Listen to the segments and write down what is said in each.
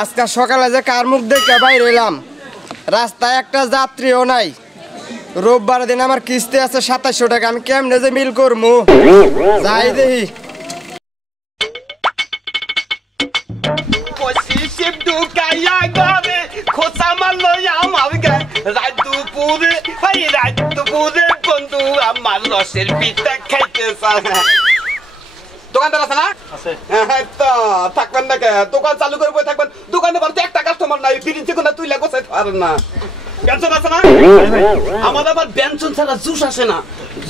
আজকে সকালে যে কার মুখ দেখে বাইরে এলাম, রাস্তায় একটা যাত্রীও নাই। রোববার দিন আমার কিস্তি আছে 2700 টাকা, আমি কেমনে যে মিল করবো যাই দেখি। দোকানদার আছে না? থাকবেন না, দোকান চালু করে বই থাকবেন। দোকানে বলতে একটা কাস্টমার নাই, ফিরিতে কোনো তুই লাগো পারেন না। বেঞ্চন আছে না? আমাদের আবার বেঞ্চন ছাড়া জুস আসে না,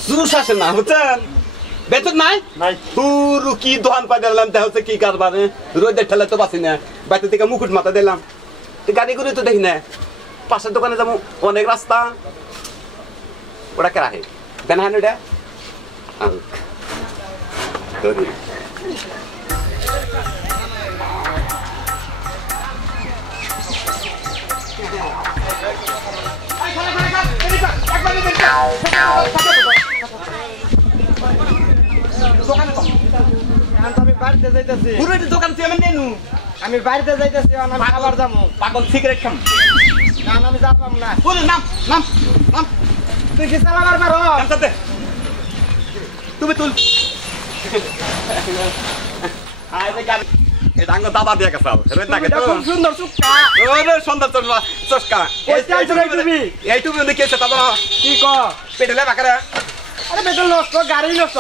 জুস আসে না, বুঝছেন? বেঞ্চন নাই? পুরো কি দোকান পাই দিলাম, দেখা হচ্ছে কি কারবারে রোদের ঠেলে তো বাসি না, বাইরে থেকে মুকুট মাথা দিলাম, গাড়ি করে তো দেখি না। পাশের দোকানে যাবো, অনেক রাস্তা, ওটা কে রাখে দেন হ্যাঁ ওটা ধরি। আমি বাড়িতে যাইতেছি, দোকান আমি বাড়িতে যাইতেছি, আমি খাবার যাবো। পাগল সিগারেট খাম, আমি যাবাম না। নাম নাম নাম, তুই কি চালাবার পারো? তুমি তুল দাদা দিয়ে গেছে সুন্দর চুক্কা সুন্দর চশকা এই তুমি কেছে দাদা কি ক পেটেলে বাকারে। আরে পেট্রোল নষ্ট, গাড়ি নষ্ট।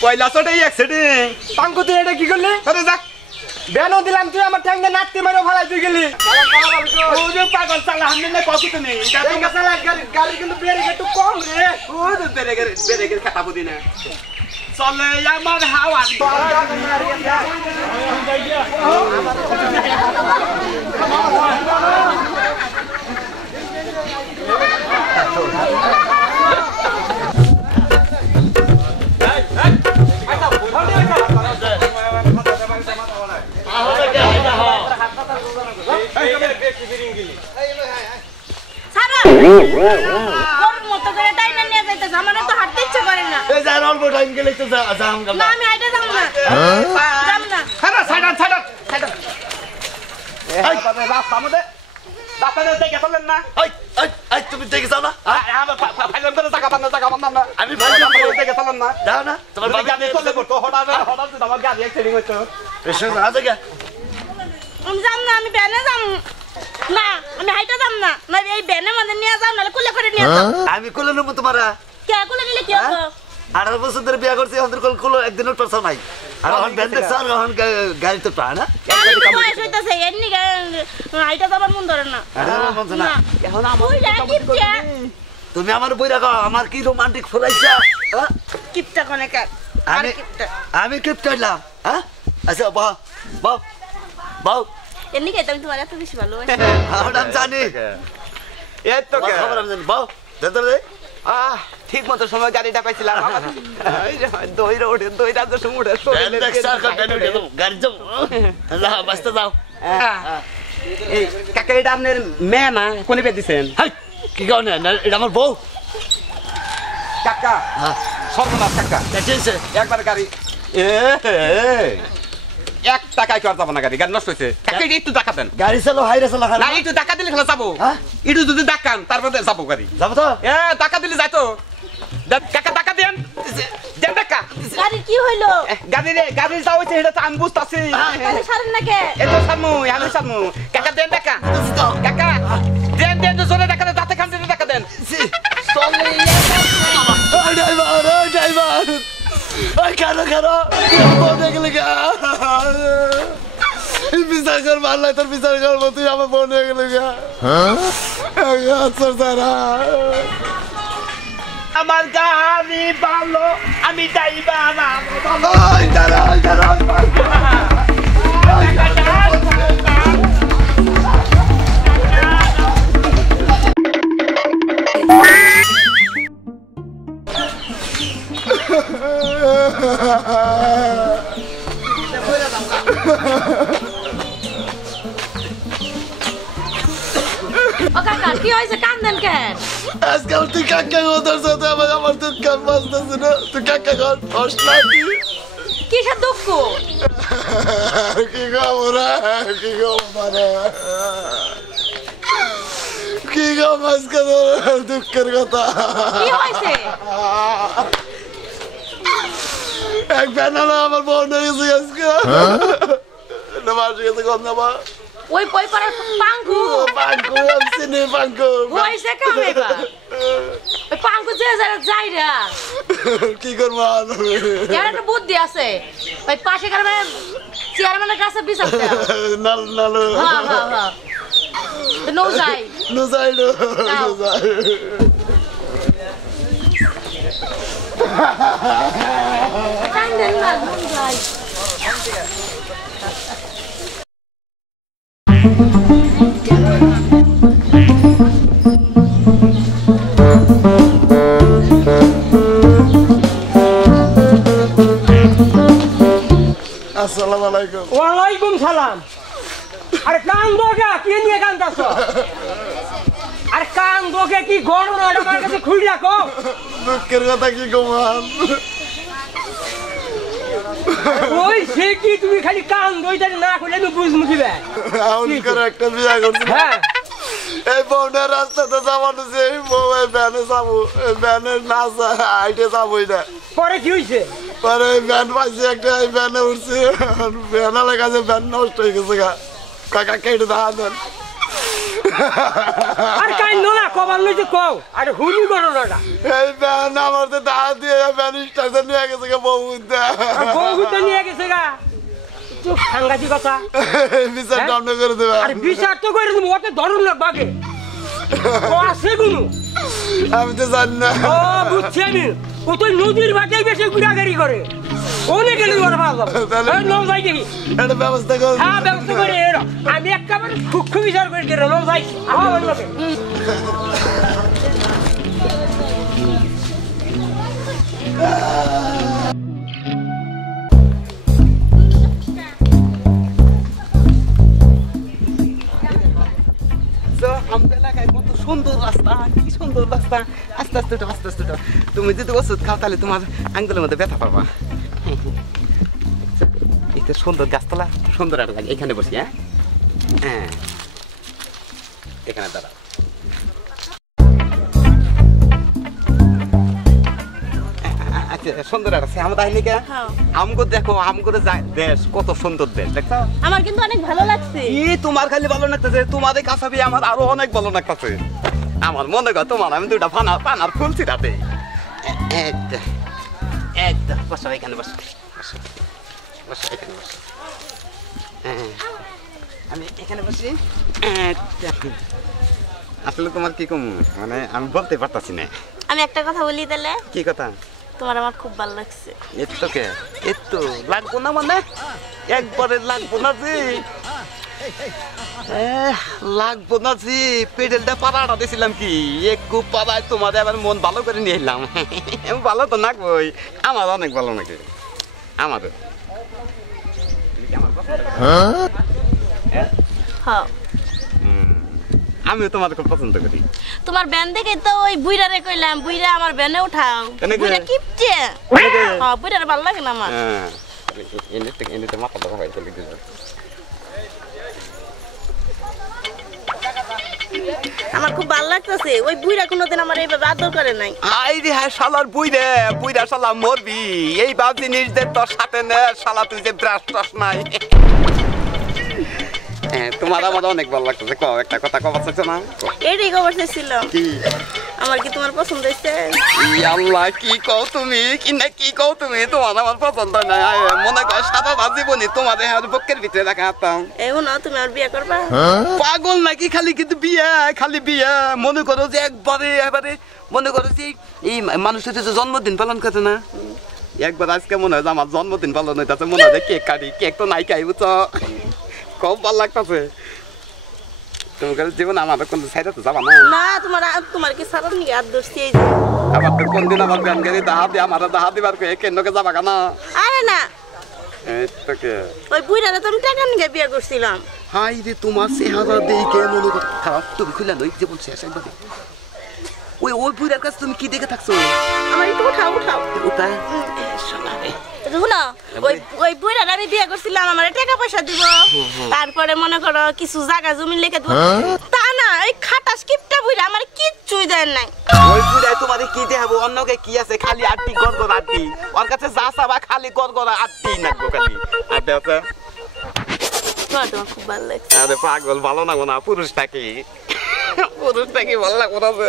পয়লা চোটে অ্যাক্সিডেন্ট পাঙ্কু তুই এটা কি করলি? যা বেনও দিলাম, তুই আমার ঠ্যাং দিয়ে নাচতে মারো ফালাই তুই গেলি। পাগল চালা আমি না কত তুমি গাড়ি কিন্তু ব্রেক একটু কম রে। বেরেগের খাতা বুঝি না চলে আমার হাওয়া। তুমি দেখে যাও না, আমি যাম না, আমি ব্যানে যাম না, আমি হাইটা যাম না, না এই ব্যানে মধ্যে নিয়ে যাও, নাহলে কুলে করে নিয়ে যাও। আমি কোলে নেবো তোমার কে কুলে নিলে কি হবে? 18 বছর ধরে বিয়ে করছি, আমাদের কোলে একদিনের পারছো নাই। আর এখন ব্যান দেখছো, আর এখন গাড়ি তো পায় না। আমি তো বয়স হইতাছে, এমনি হাইটা যাবার মন ধরে না। এখন তুমি আমার বই রাখো, আমার কি রোমান্টিক ফরাইছা কিপটা কোনে কাট আর কিপটা আমি কিপটাইলাম। হ্যাঁ আচ্ছা বাহ বাহ বাহ, এমনি কে তুমি তোমার এত বেশি ভালোবাসি। আমি জানি এই তো কে খবর আমি জানি। বাহ দেন রে, ঠিক মতো সময় গাড়িটা পাইছিলাম। দইরা ওঠে, দইরা তো সমুড়ে গাড়ি যাও, যাও বাসতে যাও। এই কাকা এটা আপনার মেয়ে না, কোনে পেয়ে দিচ্ছেন? কি কারণে? এটা আমার বউ। কাকা সর্বনাশ কাকা, একবার গাড়ি 1 টাকায় কি আর যাবো না, গাড়ি গাড়ি নষ্ট হয়েছে। কাকা একটু টাকা দেন, গাড়ি চালো হাইরে চালা না, একটু টাকা দিলে খেলা যাবো। একটু যদি দেখান তারপরে যাবো, গাড়ি যাবো তো। টাকা দিলে যাই তো। কাকা টাকা দেন, দেন টাকা। গাড়ি কি হইলো? গাড়ি রে, গাড়ি যাও হইছে, এটা তো আমি বুঝতাছি। গাড়ি সারেন না কে? এটা সামু, আমি সামু। কাকা দেন টাকা, কাকা দেন দেন, জোরে টাকা দেন, দাঁতে খান দিতে টাকা দেন। চলে ড্রাইভার, ড্রাইভার ওই কারো কারো বনে গেলে গা বিচার কর, মারলাই তোর বিচার করবো, তুই আমার বনে গেলে গা। আমার গাড়ি ভালো, আমি ড্রাইভার ও কাকা কি হইছে, কান্দেন কেন? আজকাল তুই কাকা ওদের সাথে আমার দুধ কান বাজতেছে না, তুই কাকা কর হস না। কিসের দুঃখ? কি খবর কি খবর কি খবর দুঃখের কথা কি হয়েছে? এক বেনালা আমার বোন গেছে আজকে মাসে গেছে গন্ধবা ওই পই পাড়ার পাঙ্কু পাঙ্কু আমি চিনি পাঙ্কু হয়েছে কামে বা ওই পাঙ্কু যে যাই রা কি করবো এর একটা বুদ্ধি আছে ওই পাশে গ্রামে চেয়ারম্যানের কাছে বিচারতে নাল নাল হ্যাঁ হ্যাঁ হ্যাঁ তো নো যাই নুজাই নুজাই কান্দেন না নো যাই আসসালামু আলাইকুম ওয়ালাইকুম সালাম। আরে কান দোকে কি নিয়ে কান্দাছ? আরে কান দোকে কি গরম না আমার কাছে খুলে রাখো। দুঃখের কথা কি কমান ওই সে কি তুমি খালি কান দইতে না খুলে তুমি বুঝমু কি বে? আউন করে একটা বিয়া করছি হ্যাঁ এই বউনের রাস্তাতে যাবানো যে এই বউ এই ভ্যানে যাবো এই ভ্যানের না আইটে যাবোই না পরে কি হইছে? পরে এই ভ্যান পাইছি একটা এই ভ্যানে উঠছি ভ্যান লাগাছে ভ্যান নষ্ট হয়ে গেছে গা কাকা কেটে দেখা দেন আর কান না কবার লইছে কও। আরে হুনি করো না এই ভ্যান আমার তো দেখা দিয়ে ভ্যান স্টেশন নিয়ে গেছে গা বউ বহুত নিয়ে গেছে গা। চুপ সাংঘাতিক কথা। বিচার দণ্ড করে দেবে আরে বিচার তো করে তুমি ওতে ধরুন না বাগে ও আছে গুনু। আমি তো জানি না ও বুঝছি আমি ও তো নদীর বাটে বেশি গুড়াগাড়ি করে অনেক গেলে ওর ভালো নো যাই দেখি একটা ব্যবস্থা কর হ্যাঁ ব্যবস্থা করে এর আমি একেবারে সূক্ষ্ম বিচার করে দিলাম নো যাই আমার লোকে আমাদের এলাকায় কত সুন্দর রাস্তা কি সুন্দর রাস্তা আস্তে আস্তে উঠো আস্তে আস্তে উঠো তুমি যদি ওষুধ খাও তাহলে তোমার আঙ্গুলের মধ্যে ব্যথা পাবা এটা সুন্দর গাছতলা সুন্দর একটা লাগে এখানে বসি হ্যাঁ হ্যাঁ এখানে দাঁড়া আচ্ছা সুন্দর আছে আমাদের আইলিকা আমগো দেখো আমগো দেশ কত সুন্দর দেশ দেখছো আমার কিন্তু অনেক ভালো লাগছে। তোমার খালি ভালো লাগতেছে তোমাদের কাছাবি আমার আরো অনেক ভালো লাগতেছে আমার মনে কর তোমার আমি দুটা পানার ফুলছি রাতে একদম বসো এখানে বসো বসো বসো এখানে বসো আমি এখানে বসি আসলে তোমার কি কম মানে আমি বলতে পারতাছি না আমি একটা কথা বলি তাহলে কি কথা তোমার আমার খুব ভালো লাগছে। এতো লাগবো না মানে একবারে লাগবো না জি লাগবো না জি পেডেলটা পাড়াটা দিয়েছিলাম কি একটু পাড়ায় তোমাদের আবার মন ভালো করে নিয়ে এলাম ভালো তো নাকবই আমার অনেক ভালো নাকি আমারও হ্যাঁ আমিও তোমার খুব পছন্দ করি তোমার ব্যান দেখে তো ওই বুইরারে কইলাম বুইরা আমার ব্যানে উঠাও কেনে বুইরা কিপছে হ্যাঁ বুইরারে ভালো লাগে না আমার এনে মাথা ধরা হয় চলে গেল আমার খুব ভালো লাগতেছে ওই বুইরা কোনোদিন আমার এইভাবে আদর করে নাই। আই রে হ্যাঁ শালার বুইরা শালা মরবি এই বাপ জিনিসদের তোর সাথে নে শালা তুই যে ব্রাশ টাশ নাই তোমার আমার অনেক ভালো লাগতেছে কও একটা কথা কবার চাইছো না এইটাই খবর ছিল কি আমার কি তোমার পছন্দ হয়েছে? আল্লাহ কি কও তুমি কি না কি কও তুমি তোমার আমার পছন্দ না মনে কর সারা জীবনে তোমার বুকের ভিতরে রাখা হাতাম এখন তুমি আর বিয়ে করবা? পাগল নাকি খালি কিন্তু বিয়া খালি বিয়া মনে করো যে একবারে মনে করো যে এই মানুষের যে জন্মদিন পালন করে না একবার আজকে মনে হয় আমার জন্মদিন পালন হইতেছে মনে হয় কেক কাটি কেক তো নাই খাই বুঝছো খুব ভালো লাগতেছে তোমার জীবন আমার কোন সাইডে তো যাবা না না তোমার কি সারা নি আর দর্শি এই আবার তো কোন দিন আমার ব্যান গেলি দাহা দিয়ে আমার দাহা দিবার কে কেন্দ্রকে যাবা না আরে না তোকে ওই বুইরারে তো আমি টাকা নিয়ে বিয়ে করছিলাম। হাই রে তোমার চেহারা দেখে মনে কর খারাপ তুমি খুলে নই যে বলছি একবার ওই বুইরার কাছে তুমি কি দেখে থাকছো আমার একটু উঠাও ওটা শোনা রে দেখো না ওই ওই বুড়ার আমি বিয়ে করছিলাম আমার টাকা পয়সা দিব তারপরে মনে করো কিছু জায়গা জমি লিখে দিব তা না এই খাটাস কিপটা বুড়া আমার কিচ্ছুই দেন নাই ওই বুড়াই তোমারে কি দেখাবো অন্যকে কি আছে খালি আটটি গড়গড় আটটি ওর কাছে যা চাবা খালি গড়গড় আটটি নাকবো খালি আটটি আছে তোমার খুব ভালো লাগছে আরে পাগল ভালো না না পুরুষটাকে ভালো লাগবো না যে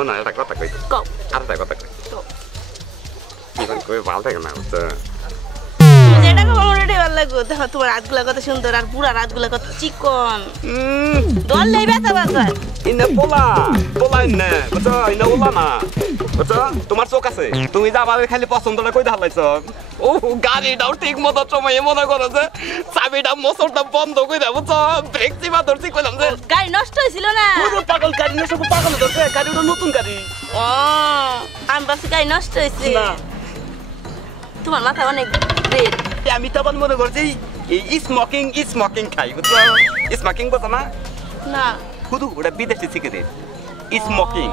না এটা কথা কই কও আর একটা কথা কই জীবন কই ভালো থাকে না বুঝছো যেটা কো আমার এটাই ভালো লাগো দেখো তোমার হাতগুলা কত সুন্দর আর বুড়ার হাতগুলা কত চিকন দললেই ব্যথা ব্যথা ইনে পোলা ইনে বুঝছো ইনে ওলা না বুঝছো তোমার চোখ আছে তুমি যা আমাদের খালি পছন্দটা কই দেখালাইছ ও গাড়িটাও ঠিক মতো সময়ে মনে করো যে চাবিটা মোটরটা বন্ধ করে দেবো বুঝছো ব্রেক চিপা ধরছি কইলাম যে গাড়ি নষ্ট হয়েছিল না পুরো পাগল গাড়ি না সব পাগল ধরছে গাড়িটা নতুন গাড়ি ও আমি ভাবছি গাড়ি নষ্ট হয়েছে না তোমার মাথা অনেক রেড আমি তখন মনে করছি এই স্মোকিং খাই বুঝছো স্মোকিং বুঝছো না না শুধু ওটা বিদেশি সিগারেট স্মোকিং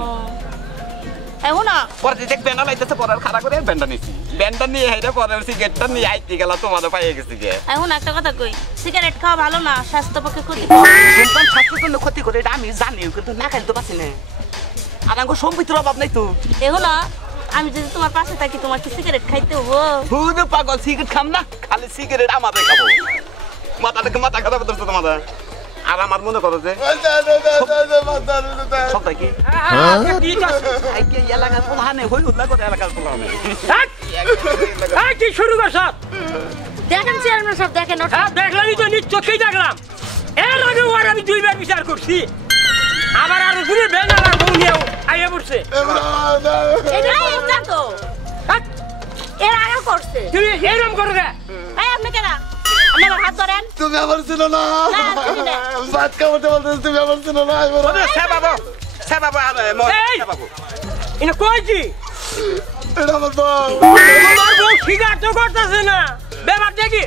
এমন না পরে দেখ ব্যান্ডা লাইতেছে পরে খারাপ করে ব্যান্ডা নিছি ব্যান্ডা নিয়ে হেঁটে পরে সিগারেটটা নিয়ে আইতে গেল তোমাদের পাইয়ে গেছি গে এখন একটা কথা কই সিগারেট খাওয়া ভালো না স্বাস্থ্য পক্ষে ক্ষতি ধূমপান স্বাস্থ্যের জন্য ক্ষতি করে এটা আমি জানি কিন্তু না খাইতে পারছি না আর আমার সম্পত্তির অভাব নাই তো এখন না আমি যদি তোমার পাশে থাকি তোমার কি সিগারেট খাইতে হবো শুধু পাগল সিগারেট খাম না খালি সিগারেট আমাদের খাবো মাথা খারাপ ধরছে তোমাদের আর আমার মনে করো যে সবটা কি এলাকার পোলাহানে হই উল্লাহ করে এলাকার পোলাহানে কি শুরু করছ দেখেন চেয়ারম্যান সব দেখেন দেখলামই তো নিজ চোখেই দেখলাম এর আগে ওর আমি দুইবার বিচার করছি আবার আর ঘুরে বেঙ্গালার বউ নিয়েও আইয়ে পড়ছে তো এর আগে করছে তুমি এরকম করো গে এই আপনি কেনা আপনি আমার হাত ধরেন তুমি আমার ছিল না ভাত খাওয়াতে বলতে তুমি আমার ছিল না সে বাবু ইনে কইছি এটা আমার বউ তোমার বউ সিগারেট তো করতেছে না ব্যাপার দেখি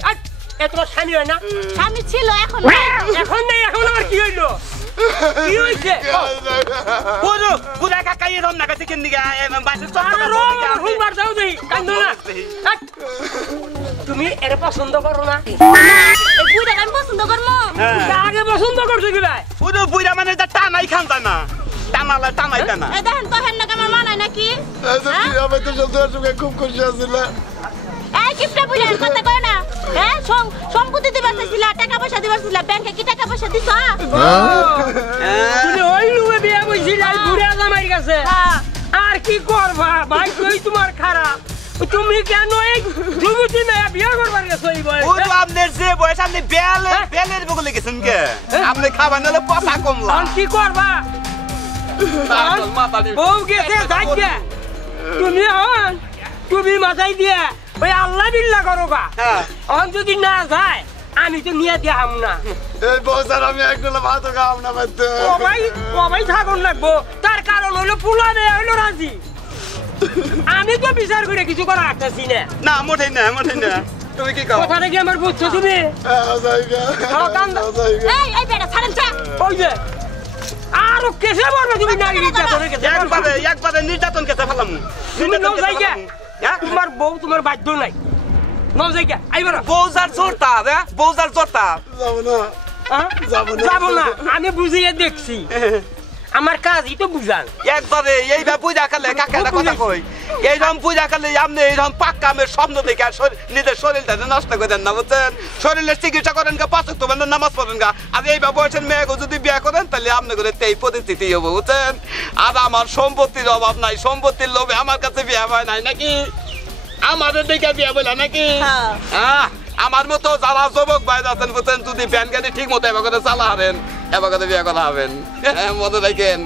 এ তোমার স্বামী হয় না স্বামী ছিল এখন এখন নেই এখন আর কি হইলো কি হইছে পুরা কাকা এরম না কাছে কেন দিগা বাসে আরে রো হুবার যাও দেই কান্দো না তুমি এর পছন্দ করো না এই বুড়া আমি পছন্দ করবো আগে পছন্দ করছো কি ভাই পুরো বুইরা মানে টানাই খান যায় না টানাই দেয় না এই দেখেন তো হেন নাকি আমার মানায় নাকি আমি তো সন্ধ্যার সঙ্গে খুব খুশি আছিলাম এই কিপটা বুড়া কথা কয় না হ্যাঁ সম্পত্তি দিবার চাইছিল টাকা পয়সা দিবার ছিল ব্যাংকে কি টাকা পয়সা দিছ তুমি ওই লুয়ে বিয়া বইছিল আই বুড়া জামাইর কাছে আর কি করবা ভাই কই তোমার খারাপ তুমি কেন এই যুবতী মেয়ে বিয়া করবার গেছো এই বয়সে পুরো আপনার যে বয়স আপনি বেলের বগলে গেছেন কে আপনি খাবার নালে পচা কমলা আর কি করবা বউ গেছে যাইকে তুমি মাথায় দিয়ে ওই আল্লাহ বিল্লাহ করো গা যদি না যায় আমি তো নিয়ে দিয়াম না এই বছর আমি একদম ভাত খাওয়াম না মাইতে সবাই থাকুন লাগবো তার কারণ হলো পুলা মেয়ে হইলো রাজি আমি তো বিচার করে কিছু করা আসতেছি না না মোটেই না তুমি কি কও কথা নাকি আমার বুঝছো তুমি এই বেটা ছাড়েন চা ওই যে আরো কেসে বলবে তুমি নারী নির্যাতনের কেসে একবারে নির্যাতন কেসে ফেলাম তুমি নও যাইগা তোমার বউ তোমার বাধ্য নাই নও যাইগা আইবার বউজার জোরতা বউজার জোরতা যাবো না আমি বুঝিয়ে দেখছি আমার কাজই তো বুঝান একবারে এইভাবে পূজা করলে কাকাটা কথা কই এইরকম পূজা করলে আপনি এইরকম পাক্কা আমের স্বপ্ন দেখে নিজের শরীরটা নষ্ট করে দেন না বুঝছেন শরীরের চিকিৎসা করেন গা পাঁচ ওয়াক্ত নামাজ পড়েন গা আর এইভাবে বয়সের মেয়েকে যদি বিয়ে করেন তাহলে আপনি করে এই পরিস্থিতি হবে বুঝছেন আর আমার সম্পত্তির অভাব নাই সম্পত্তির লোভে আমার কাছে বিয়ে হয় নাই নাকি আমাদের দিকে বিয়ে বলে নাকি আমার মতো যারা যুবক ভাই আছেন বুঝছেন যদি ব্যান গাড়ি ঠিক মতো এবার করে চালা হারেন এবার করে বিয়ে করা হবেন মনে রাখেন